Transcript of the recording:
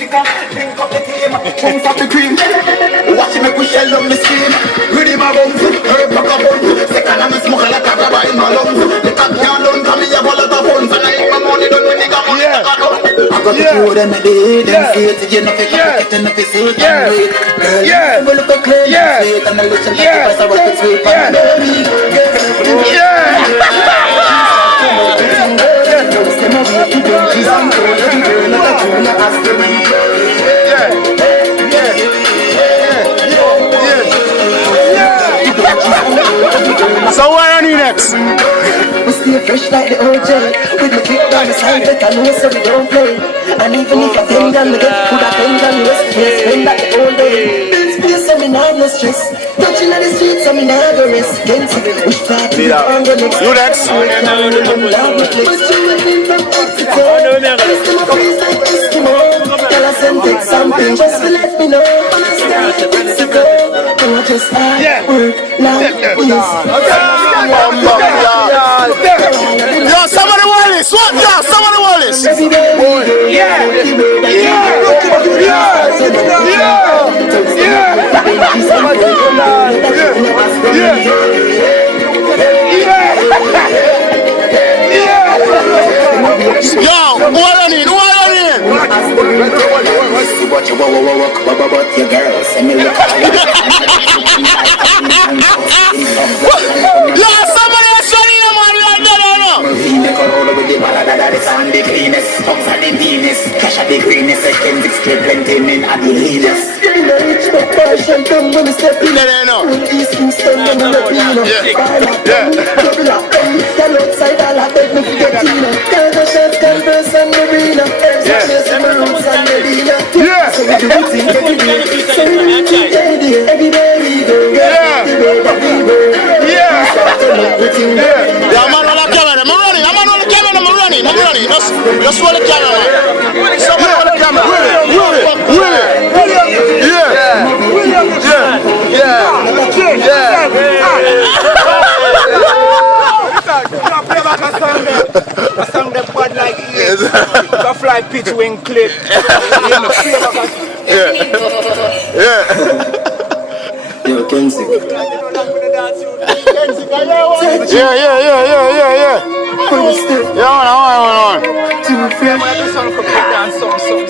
chicken, drink up the team, chunks of the cream. Watch me push shell on me scream. Ready my bum, herb like a bun. Second I'm smoke like a rubber in my lungs. The cat can't done, come here, have a lot of fun. And I eat my money done when they got money, I got done. I got the food and the day, them say it, you know, if you get in the face, you can wait. Girl, you look a clean, sweet, and I listen to you, I want to sweet, and I love me. So where are you next? We stay fresh like the OJ. With the kick down the side, but I know so we don't play. And even if I think I'm the get put a thing on the rest, we spend that the whole day. Build space so me not no stress. Touching on the streets so me not go rest. Can't see me push flat to the angle next. You next? But you went in from Mexico. I still a freeze like Eskimo. Tell us and take something just to let me know. And I stay like Mexico. And I just work now is. Yo, somebody want this. What? Yo, somebody want this. Yo, what I need? What I need? Yo, somebody else showing you man like that, no? The cleanest, talks are the meanest, cash are the greenest, seconds, extra plenty men are the leaders. In the rich, but passion, come when we step in. East Kingston, when we step in. Double up, tell outside, I'll have them to get in. Tell the chef, Converse and Marina. There's some rooms and Medina. So we do it in every day. So we do it in every day we go. Every day we go. Yeah, I'm on the camera. I'm running. I'm running. Just roll the camera, man. Somebody roll the camera. A song that bad like this. A fly pitch wing clip. Yo, Kenzie. Yeah, on. I do something for dance, some.